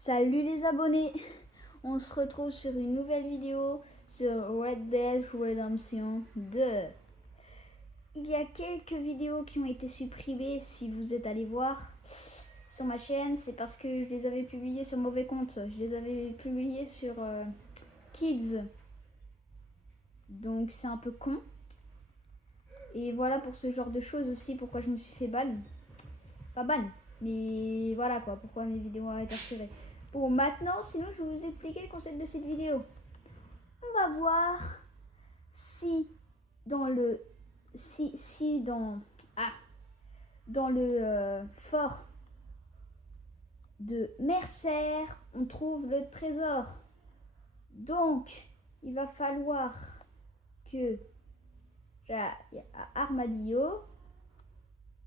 Salut les abonnés, on se retrouve sur une nouvelle vidéo sur Red Dead Redemption 2. Il y a quelques vidéos qui ont été supprimées. Si vous êtes allé voir sur ma chaîne, c'est parce que je les avais publiées sur mauvais compte. Je les avais publiées sur Kids. Donc c'est un peu con. Et voilà pour ce genre de choses aussi pourquoi je me suis fait ban. Pas ban, mais voilà quoi, pourquoi mes vidéos ont été retirées. Bon, maintenant, sinon, je vais vous expliquer le concept de cette vidéo. On va voir si dans le dans le fort de Mercer, on trouve le trésor. Donc, il va falloir que j'aille à Armadillo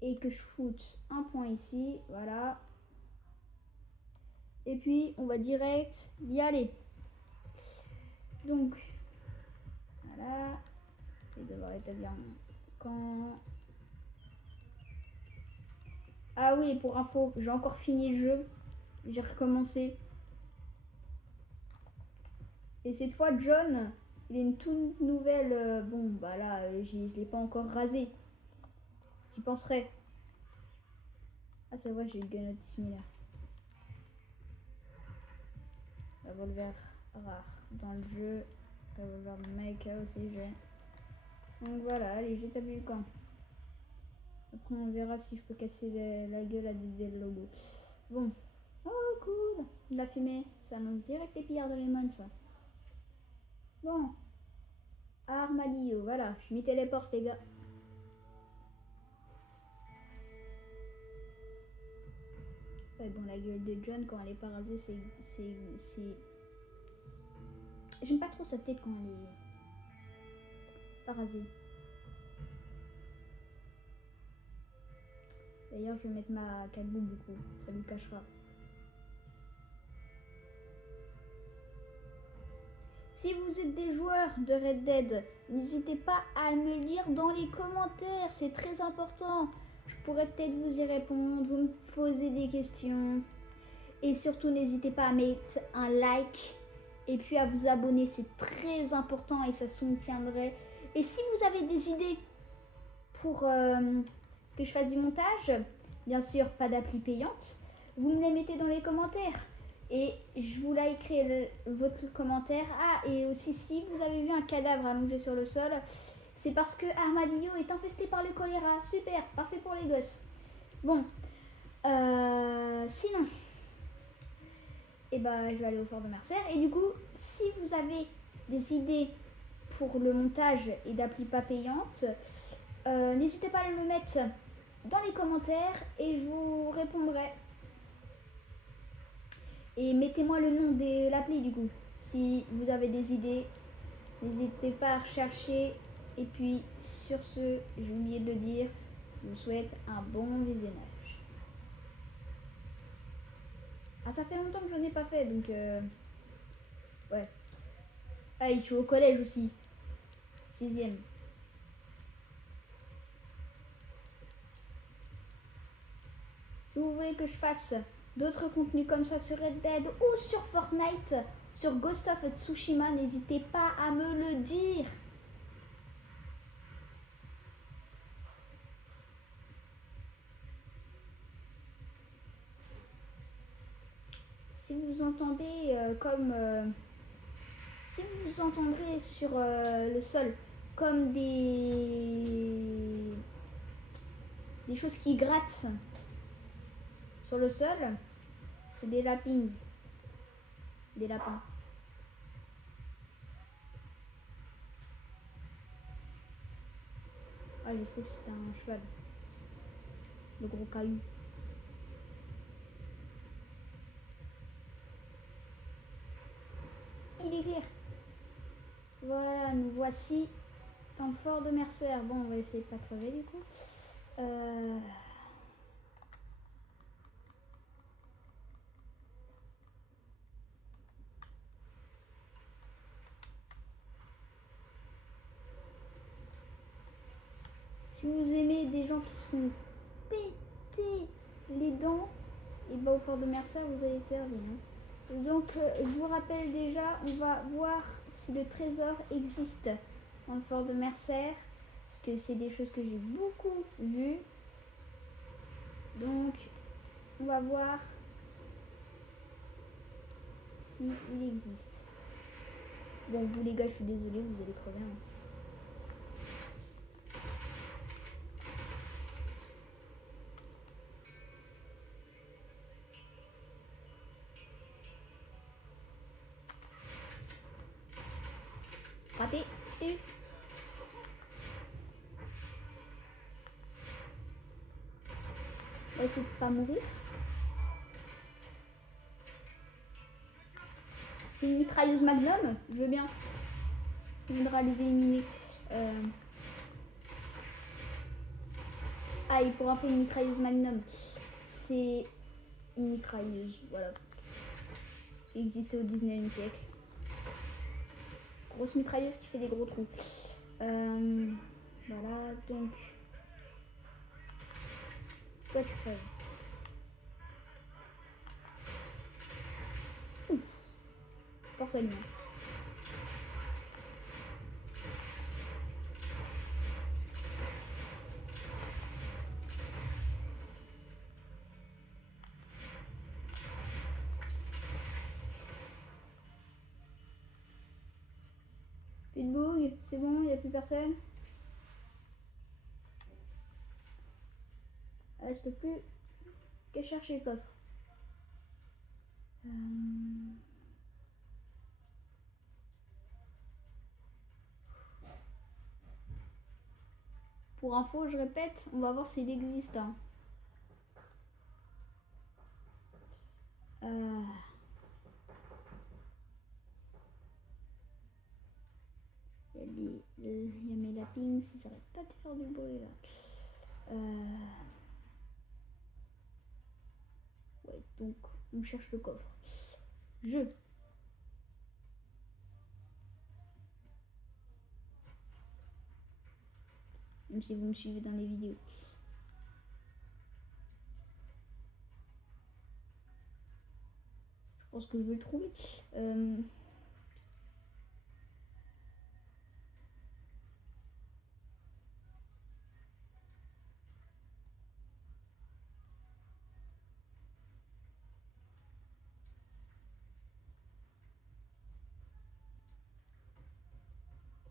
et que je foute un point ici, voilà. Et puis, on va direct y aller. Donc, voilà. Je vais devoir établir mon camp. Ah oui, pour info, j'ai encore fini le jeu. J'ai recommencé. Et cette fois, John, il a une toute nouvelle... bon, bah là, je ne l'ai pas encore rasé. J'y penserai. Ah, c'est vrai, j'ai eu gun similaire. Revolver rare dans le jeu. Revolver de Maker aussi, j'ai. Donc voilà, allez, j'établis le camp. Après, on verra si je peux casser la gueule à des logos. Bon. Oh, cool. De la fumée. Ça annonce direct les pillards de Lemon, ça. Bon. Armadillo, voilà. Je m'y téléporte, les gars. Ouais, bon, la gueule de John, quand elle est pas rasée, c'est... J'aime pas trop sa tête quand elle est pas rasée. D'ailleurs, je vais mettre ma cagoule, du coup. Ça lui cachera. Si vous êtes des joueurs de Red Dead, n'hésitez pas à me le dire dans les commentaires, c'est très important. Je pourrais peut-être vous y répondre, vous me poser des questions. Et surtout, n'hésitez pas à mettre un like et puis à vous abonner, c'est très important et ça soutiendrait. Et si vous avez des idées pour que je fasse du montage, bien sûr, pas d'appli payante, vous me les mettez dans les commentaires. Et je vous likerai votre commentaire. Ah, et aussi si vous avez vu un cadavre allongé sur le sol, c'est parce que Armadillo est infesté par le choléra. Super, parfait pour les gosses. Bon, sinon, et bah, je vais aller au fort de Mercer. Et du coup, si vous avez des idées pour le montage et d'appli pas payante, n'hésitez pas à le mettre dans les commentaires et je vous répondrai. Et mettez-moi le nom de l'appli du coup. Si vous avez des idées, n'hésitez pas à rechercher. Et puis sur ce, j'ai oublié de le dire, je vous souhaite un bon visionnage. Ah, ça fait longtemps que je n'en ai pas fait, donc ouais. Ah, je suis au collège aussi. 6e. Si vous voulez que je fasse d'autres contenus comme ça sur Red Dead ou sur Fortnite, sur Ghost of Tsushima, n'hésitez pas à me le dire. Si vous entendez si vous entendrez sur le sol comme des choses qui grattent sur le sol, c'est des lapins. Des lapins. Ah, j'ai cru que c'était un cheval. Le gros caillou. Il est clair. Voilà, nous voici dans le fort de Mercer. Bon, on va essayer de pas crever du coup. Si vous aimez des gens qui se font péter les dents, et bah au fort de Mercer, vous allez être servi. Hein. Donc, je vous rappelle déjà, on va voir si le trésor existe dans le fort de Mercer. Parce que c'est des choses que j'ai beaucoup vues. Donc, on va voir si il existe. Bon, vous les gars, je suis désolée, vous allez crever. Hein. Raté. Et... essayer de pas mourir. C'est une mitrailleuse Magnum, je veux bien. On viendra les éliminer. Ah, et pour info, une mitrailleuse Magnum, c'est une mitrailleuse, voilà. Qui existait au 19e siècle. Grosse mitrailleuse qui fait des gros trous. Voilà, donc... Toi, tu crèves. Ouf. Force aliment. Plus de bougue, c'est bon, il n'y a plus personne. Il reste plus qu'à chercher le coffre. Pour info, je répète, on va voir s'il existe. Hein. Il y a mes lapins, ça s'arrête pas de faire du bruit là. Ouais, donc on cherche le coffre. Même si vous me suivez dans les vidéos. Je pense que je vais le trouver.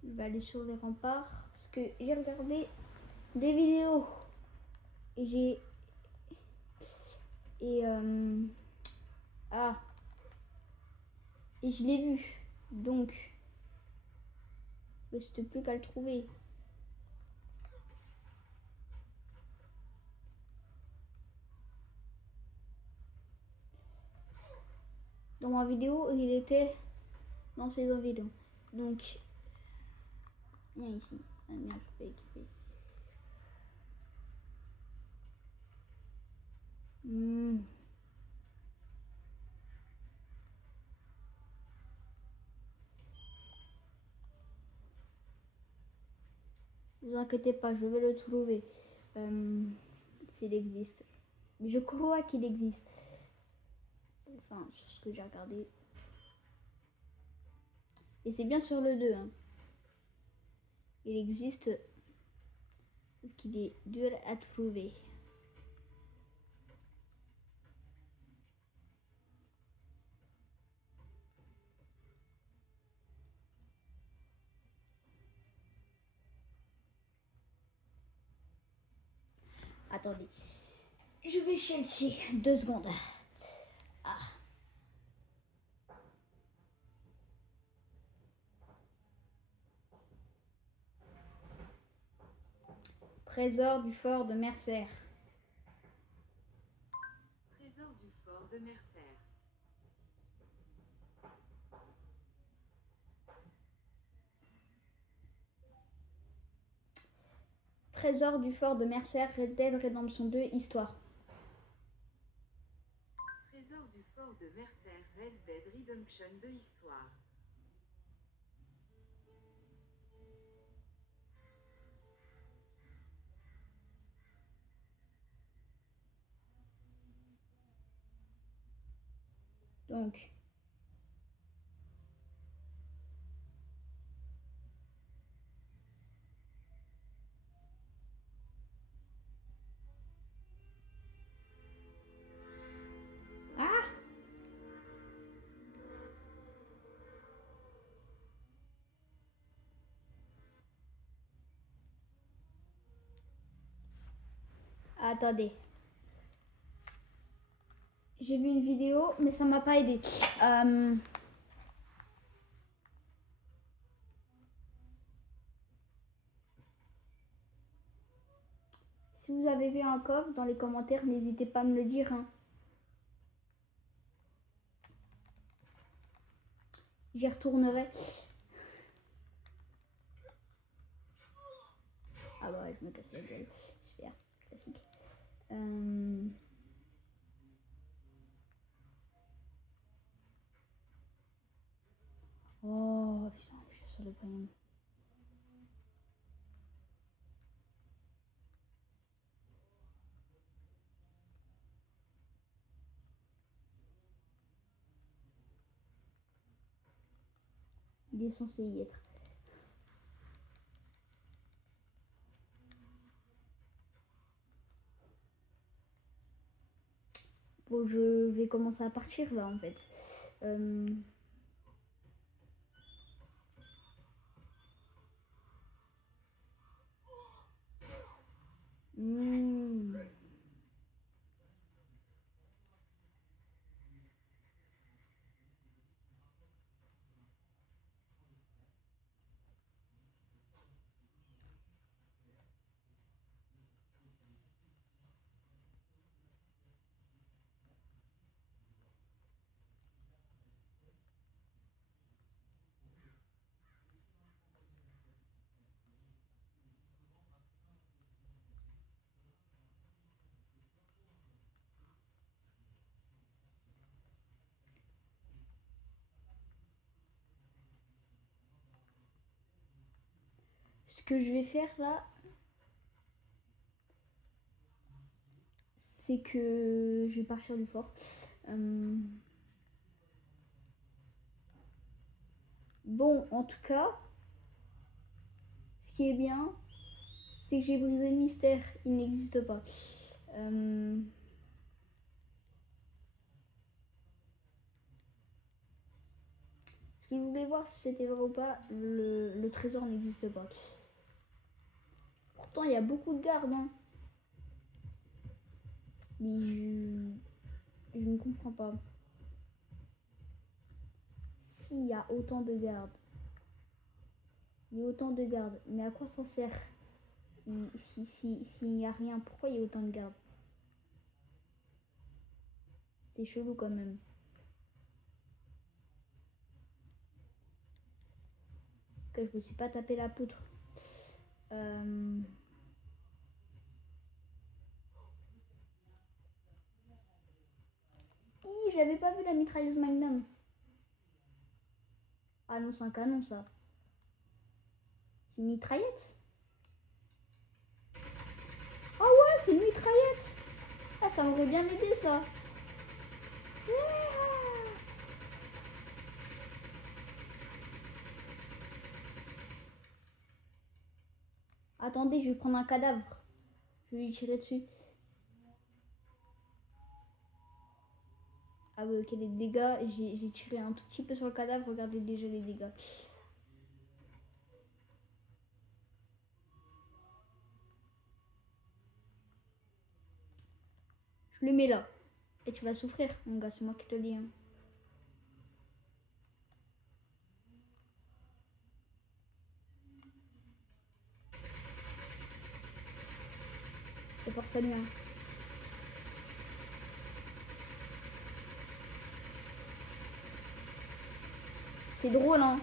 Je vais aller sur les remparts parce que j'ai regardé des vidéos et j'ai et je l'ai vu, donc il ne reste plus qu'à le trouver. Dans ma vidéo, il était dans ces environs. Donc, viens ici. Ah, merde, je peux équiper. Ne vous inquiétez pas, je vais le trouver. S'il existe. Je crois qu'il existe. Enfin, sur ce que j'ai regardé. Et c'est bien sur le 2. Hein. Il existe. Qu'il est dur à trouver. Attendez. Je vais chercher 2 secondes. Ah. Trésor du fort de Mercer. Trésor du fort de Mercer. Trésor du fort de Mercer, Red Dead Redemption 2, histoire. Trésor du fort de Mercer, Red Dead Redemption 2, histoire. Donc, Attendez. J'ai vu une vidéo, mais ça m'a pas aidé. Si vous avez vu un coffre dans les commentaires, n'hésitez pas à me le dire. Hein. J'y retournerai. Ah bah ouais, je me casse la gueule. Super, classique. Oh putain, je suis sur le poignet. Il est censé y être. Bon, je vais commencer à partir là en fait. Ce que je vais faire là, c'est que je vais partir du fort. Bon, en tout cas, ce qui est bien, c'est que j'ai brisé le mystère. Il n'existe pas. Ce que je voulais voir si c'était vrai ou pas, le trésor n'existe pas. Pourtant, il y a beaucoup de gardes. Hein. Mais je ne comprends pas. S'il y a autant de gardes, il y a autant de gardes, mais à quoi ça sert? S'il n'y a rien, pourquoi il y a autant de gardes? C'est chelou quand même. Que je me suis pas tapé la poutre. J'avais pas vu la mitrailleuse Magnum. Ah non, c'est un canon ça. C'est une mitraillette. Ah ouais, c'est une mitraillette. Ah, ça m'aurait bien aidé ça. Attendez, je vais prendre un cadavre. Je vais lui tirer dessus. Ah ouais, ok, les dégâts. J'ai tiré un tout petit peu sur le cadavre. Regardez déjà les dégâts. Je le mets là. Et tu vas souffrir, mon gars, c'est moi qui te le dis. Hein. C'est force à lui. Hein. C'est drôle, hein.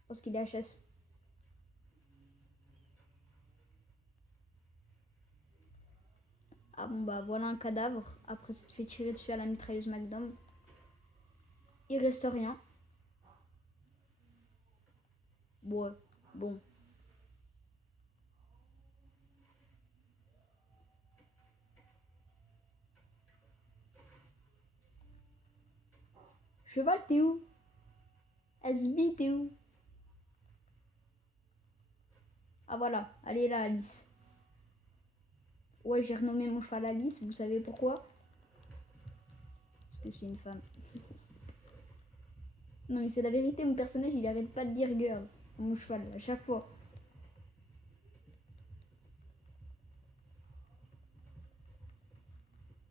Je pense qu'il est HS. Ah bon, bah voilà un cadavre. Après, ça te fait tirer dessus à la mitrailleuse Magnum. Il reste rien. Ouais, bon. Cheval, t'es où? SB, t'es où? Ah voilà, elle est là, Alice. Ouais, j'ai renommé mon cheval Alice, vous savez pourquoi? Parce que c'est une femme. Non mais c'est la vérité, mon personnage il arrête pas de dire girl. Mon cheval, à chaque fois.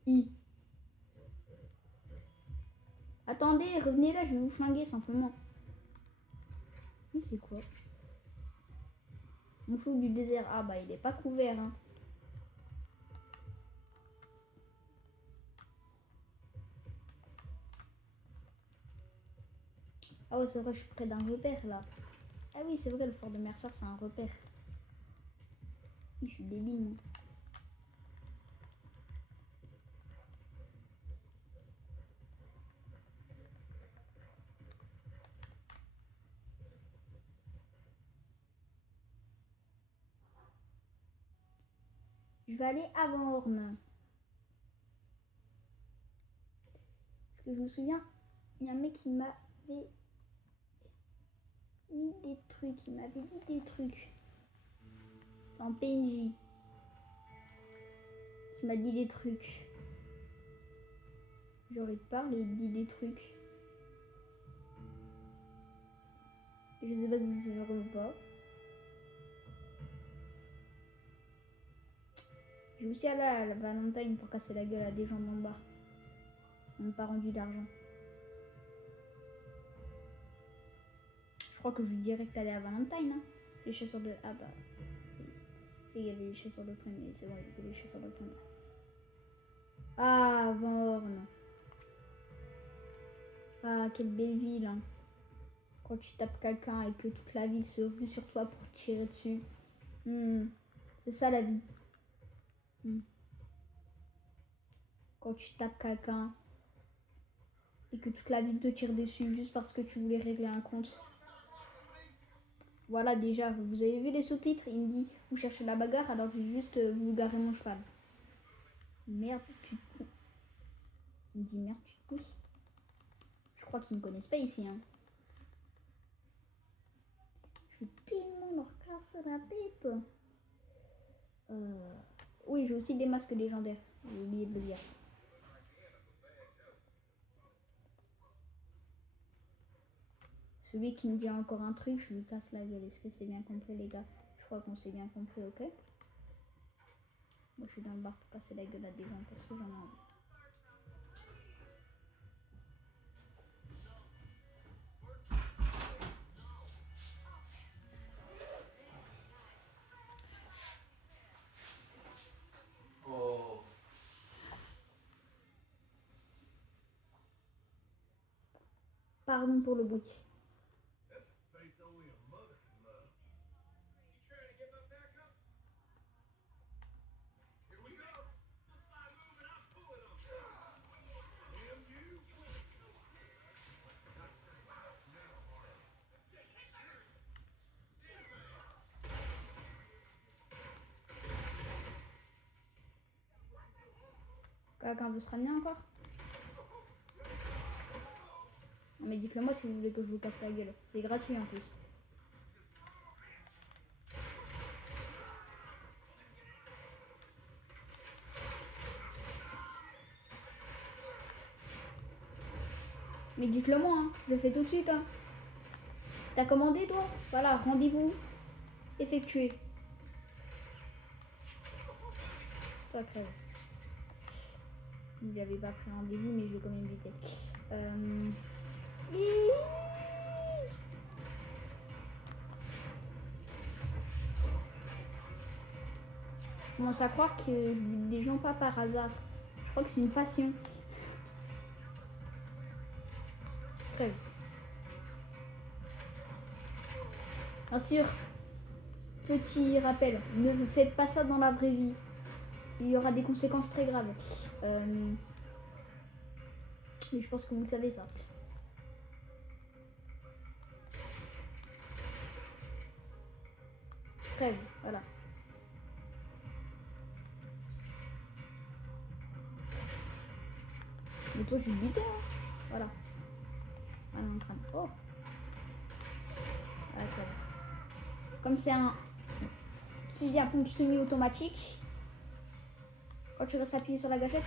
I. Attendez, revenez là, je vais vous flinguer simplement. Mais c'est quoi? Mon flou du désert. Ah bah il est pas couvert hein. Ah ouais c'est vrai, je suis près d'un repère là. Ah oui c'est vrai, le fort de Mercer c'est un repère. Je suis débile moi. Je vais aller à Vorne. Parce que je me souviens, il y a un mec qui m'avait mis des trucs. Il m'avait dit des trucs. C'est en PNJ. Qui m'a dit des trucs. J'aurais parlé et dit des trucs. Je sais pas si c'est vrai ou pas. Je vais aussi aller à la Valentine pour casser la gueule à des gens en bas. On n'a pas rendu d'argent. Je crois que je vais direct aller à Valentine. Hein. Les chasseurs de... Ah bah... Il y avait les chasseurs de premier. C'est bon, il y avait les chasseurs de premier. Ah, Vorne. Ah, quelle belle ville. Hein. Quand tu tapes quelqu'un et que toute la ville se rue sur toi pour tirer dessus. C'est ça la vie. Quand tu tapes quelqu'un et que toute la ville te tire dessus juste parce que tu voulais régler un compte. Voilà déjà, vous avez vu les sous-titres, il me dit vous cherchez la bagarre alors que j'ai juste voulu garer mon cheval. Merde, tu te... Il me dit merde, tu te pousses. Je crois qu'ils ne me connaissent pas ici. Hein. Je vais tellement leur casser la tête. Oui, j'ai aussi des masques légendaires. J'ai oublié de le dire. Celui qui me dit encore un truc, je lui casse la gueule. Est-ce que c'est bien compris, les gars? Je crois qu'on s'est bien compris, ok? Moi, je suis dans le bar pour casser la gueule à des gens parce que j'en ai envie. Oh. Pardon pour le bruit. Quelqu'un veut se ramener encore? Non mais dites-le moi si vous voulez que je vous casse la gueule. C'est gratuit en plus. Mais dites-le moi, hein. Je le fais tout de suite. Hein. T'as commandé toi? Voilà, rendez-vous effectué. Toi crève. Il n'avait pas pris rendez-vous mais je vais quand même éviter. Je commence à croire que je bute des gens pas par hasard. Je crois que c'est une passion. Crève. Bien sûr, petit rappel, ne faites pas ça dans la vraie vie. Il y aura des conséquences très graves. Mais je pense que vous le savez ça. Crève, voilà. Mais toi, je suis buté, hein. Voilà. Voilà, en train de... Oh. D'accord. Comme c'est un fusil à pompe semi-automatique, quand tu restes appuyé sur la gâchette,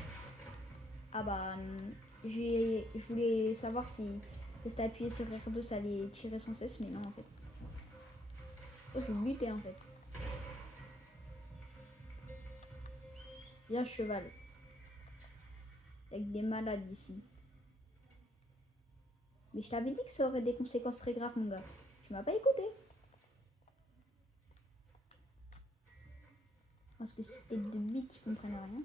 ah bah, Je voulais savoir si rester appuyé sur R2 ça allait tirer sans cesse, mais non en fait. Oh, je vais me buter en fait. Bien cheval. Avec des malades ici. Mais je t'avais dit que ça aurait des conséquences très graves, mon gars. Tu m'as pas écouté. Parce que c'était de bits qui comprennent rien.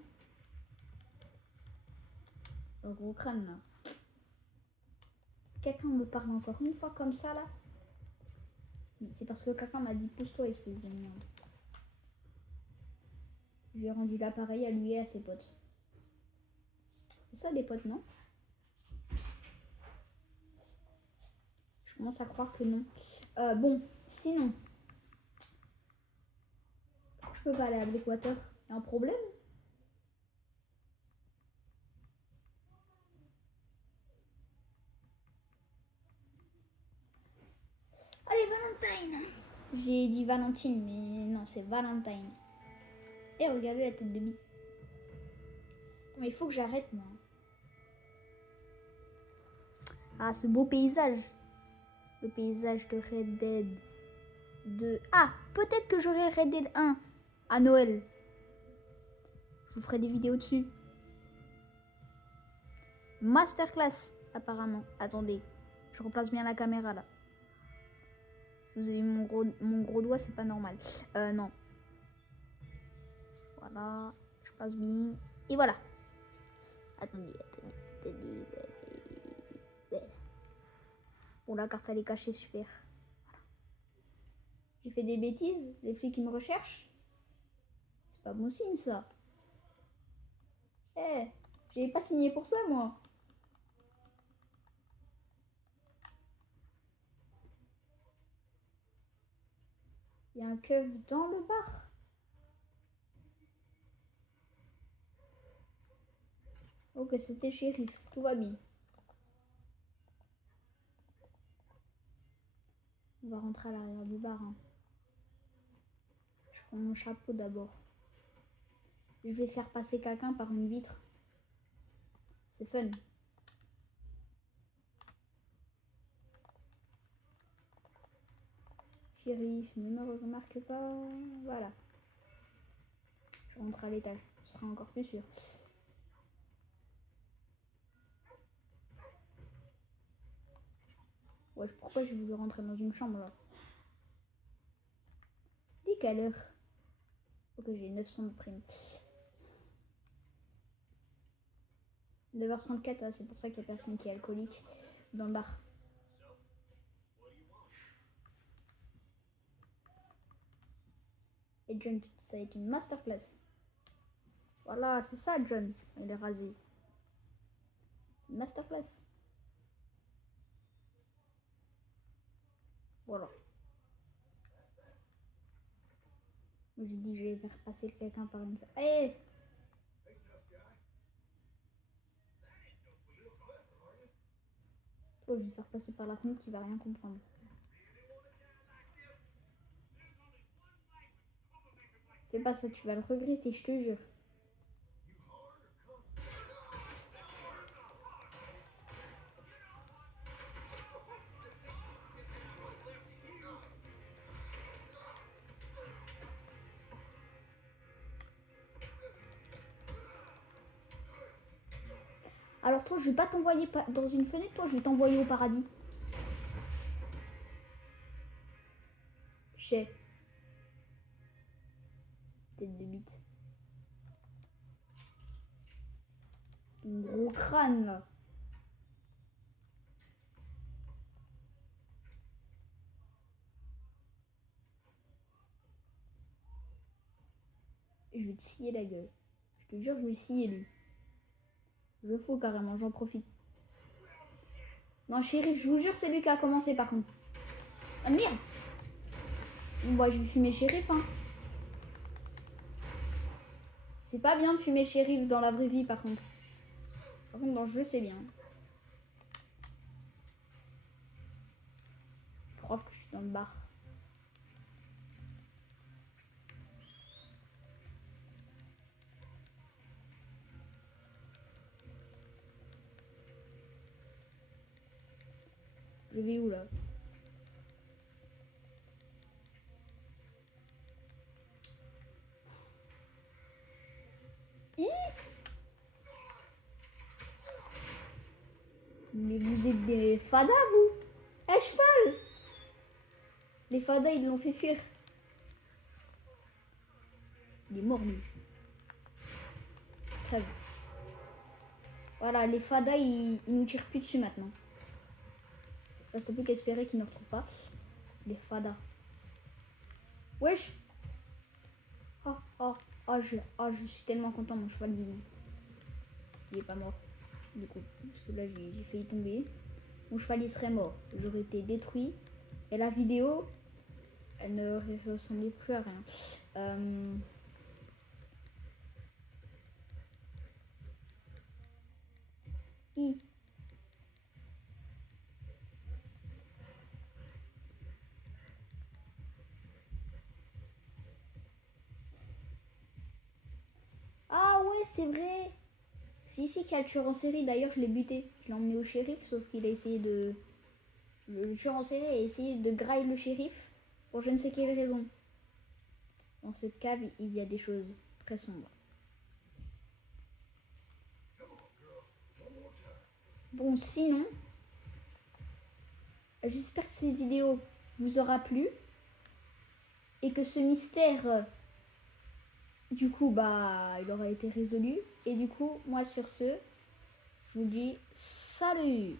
Le gros crâne là. Quelqu'un me parle encore une fois comme ça là. C'est parce que quelqu'un m'a dit pousse-toi, espèce de merde. Je lui ai rendu l'appareil à lui et à ses potes. C'est ça les potes, non? Je commence à croire que non. Bon, sinon. Pourquoi je peux pas aller à Blackwater? Y a un problème? Allez, Valentine! J'ai dit Valentine, mais non, c'est Valentine. Et regardez la tête de bite. Mais il faut que j'arrête, moi. Ah, ce beau paysage. Le paysage de Red Dead 2. Ah, peut-être que j'aurai Red Dead 1 à Noël. Je vous ferai des vidéos dessus. Masterclass, apparemment. Attendez, je replace bien la caméra, là. Si vous avez vu mon gros doigt, c'est pas normal. Non. Voilà, je passe bien. Et voilà. Attendez. Bon, la carte, elle est cachée, super. Voilà. J'ai fait des bêtises, les flics, ils me recherchent. C'est pas bon signe, ça. Eh, j'avais pas signé pour ça, moi. Il y a un keuf dans le bar. Ok, c'était shérif, tout va bien. On va rentrer à l'arrière du bar. Hein. Je prends mon chapeau d'abord. Je vais faire passer quelqu'un par une vitre. C'est fun. Shérif, ne me remarque pas. Voilà. Je rentre à l'étage. Ce sera encore plus sûr. Ouais, pourquoi j'ai voulu rentrer dans une chambre là? Dis quelle heure? Ok, j'ai 900 de prime. 9h34, c'est pour ça qu'il n'y a personne qui est alcoolique dans le bar. Et John, ça a été une masterclass. Voilà, c'est ça John. Il est rasé. C'est une masterclass. Voilà. J'ai dit je vais faire passer quelqu'un par une... Hey! Oh, je vais faire passer par la fenêtre, il va rien comprendre. Fais pas ça, tu vas le regretter, je te jure. Alors toi, je vais pas t'envoyer dans une fenêtre, toi, je vais t'envoyer au paradis. Chef. Tête de bite. Un gros crâne, là. Je vais te scier la gueule. Je te jure, je vais le scier, lui. Je le fous carrément, j'en profite. Non, shérif, je vous jure, c'est lui qui a commencé, par contre. Ah, merde! Bon, je vais fumer shérif, hein. C'est pas bien de fumer shérif dans la vraie vie, par contre. Par contre, dans le jeu, c'est bien. Preuve que je suis dans le bar. Je vais où là? Mais vous êtes des fadas, vous? Eh, cheval! Les fadas, ils l'ont fait fuir. Il est mort, lui. Très bien. Voilà, les fadas, ils nous tirent plus dessus maintenant. Il reste plus qu'à espérer qu'ils ne retrouvent pas. Les fadas. Wesh! Je suis tellement content, mon cheval, il est pas mort. Du coup, parce que là, j'ai failli tomber. Mon cheval, il serait mort. J'aurais été détruit. Et la vidéo, elle ne ressemblait plus à rien. Ah ouais, c'est vrai. C'est ici qu'il y a le tueur en série. D'ailleurs, je l'ai buté. Je l'ai emmené au shérif, sauf qu'il a essayé de... Le tueur en série a essayé de grailler le shérif pour je ne sais quelle raison. Dans cette cave, il y a des choses très sombres. Bon, sinon, j'espère que cette vidéo vous aura plu et que ce mystère, du coup, il aura été résolu. Et du coup, moi sur ce, je vous dis salut!